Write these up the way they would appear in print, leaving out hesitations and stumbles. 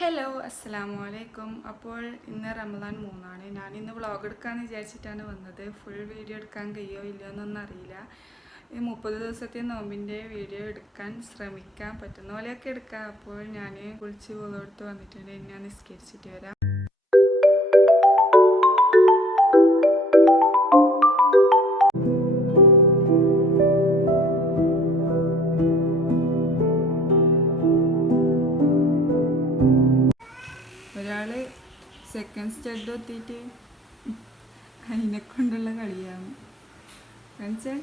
Hello അസ്സലാമു അലൈക്കും. അപ്പോൾ ഇന്ന് റമദാൻ 3 ഞാൻ ഇന്ന് വ്ളോഗ് എടുക്കാമെന്ന് വിചാരിച്ചിട്ടാണ് വന്നത്. ഫുൾ വീഡിയോ എടുക്കാൻ കഴിയോ ഇല്ലയോ എന്നൊന്നും അറിയില്ല. ഈ 30 ദിവസത്തെ നോമ്പിൻ്റെ വീഡിയോ എടുക്കാൻ ശ്രമിക്കാൻ പറ്റുന്ന പോലെയൊക്കെ എടുക്കാം. അപ്പോൾ ഞാൻ കുളിച്ച് വ്ളോഗെടുത്ത് വന്നിട്ടുണ്ട്. ഇനി ഞാൻ നിസ്കരിച്ചിട്ട് വരാം. ഒരാൾ സെക്കൻഡ് സ്റ്റഡ് എത്തിയിട്ട് അതിനെ കൊണ്ടുള്ള കളിയാണ് കാണിച്ചേ.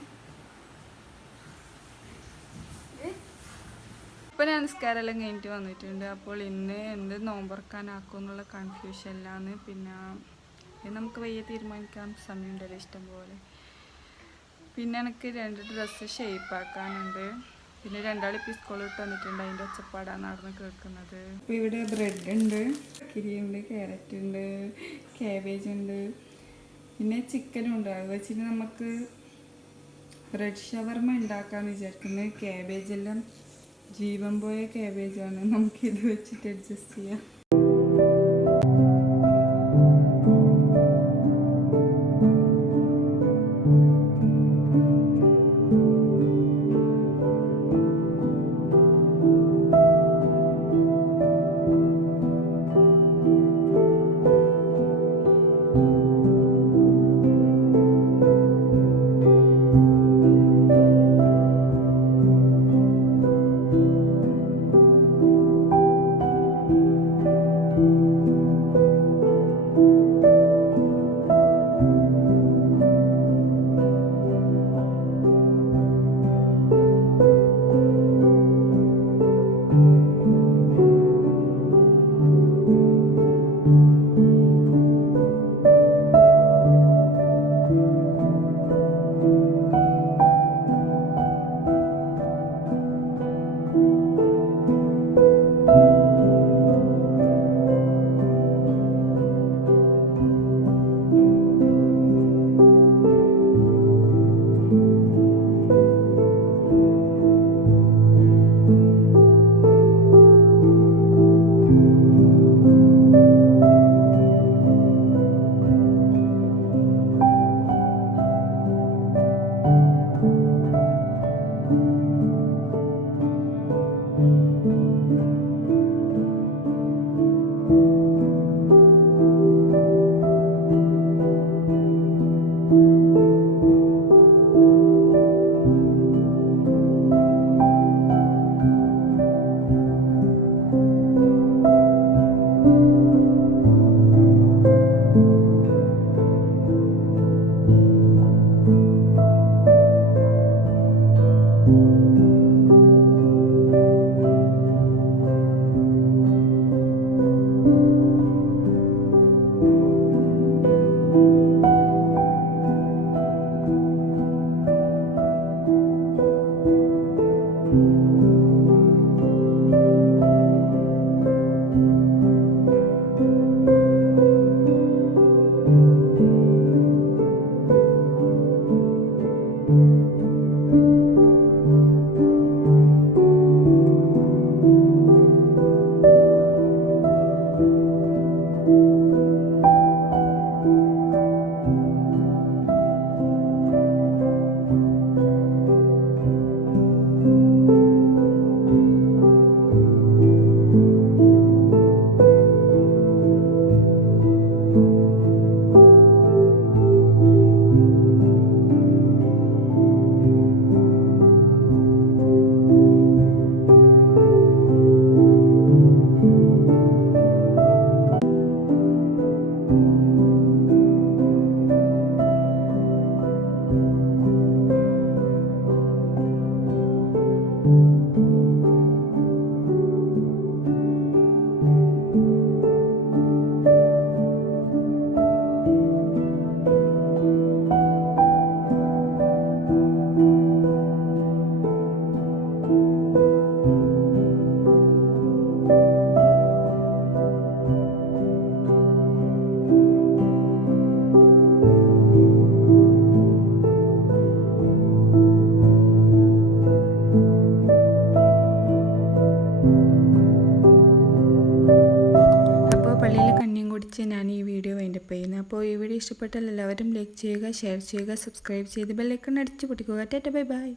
ഇപ്പോൾ ഞാൻ നിസ്കാരമെല്ലാം കഴിഞ്ഞിട്ട് വന്നിട്ടുണ്ട്. അപ്പോൾ ഇന്ന് എന്ത് നോമ്പറക്കാനാക്കും എന്നുള്ള കൺഫ്യൂഷനിലാണ്. പിന്നെ നമുക്ക് വയ്യ തീരുമാനിക്കാൻ സമയമുണ്ടല്ലോ ഇഷ്ടം പോലെ. പിന്നെ എനിക്ക് 2 ഡ്രസ്സ് ഷേപ്പാക്കാനുണ്ട്. പിന്നെ 2 ഇപ്പോൾ സ്കൂളിൽ വിട്ട് വന്നിട്ടുണ്ട്. അതിൻ്റെ ഒച്ചപ്പാടാണ് നടന്ന് കേൾക്കുന്നത്. അപ്പോൾ ഇവിടെ ബ്രെഡ് ഉണ്ട്, കിരിയുണ്ട്, ക്യാരറ്റ് ഉണ്ട്, കാബേജ് ഉണ്ട്, പിന്നെ ചിക്കനും ഉണ്ട്. അത് വെച്ചിട്ട് നമുക്ക് ബ്രെഡ് ഷവർമ ഉണ്ടാക്കാമെന്ന് വിചാരിക്കുന്നത്. ക്യാബേജെല്ലാം ജീവൻ പോയ ക്യാബേജാണ്. നമുക്കിത് വെച്ചിട്ട് അഡ്ജസ്റ്റ് ചെയ്യാം. വെച്ച് ഞാൻ ഈ വീഡിയോ വൈൻഡപ്പ് ചെയ്യുന്നത്. അപ്പോൾ ഈ വീഡിയോ ഇഷ്ടപ്പെട്ടാൽ എല്ലാവരും ലൈക്ക് ചെയ്യുക, ഷെയർ ചെയ്യുക, സബ്സ്ക്രൈബ് ചെയ്ത് ബെല്ലൈക്കൺ അടിച്ച് പൊട്ടിക്കുക. Tata bye by.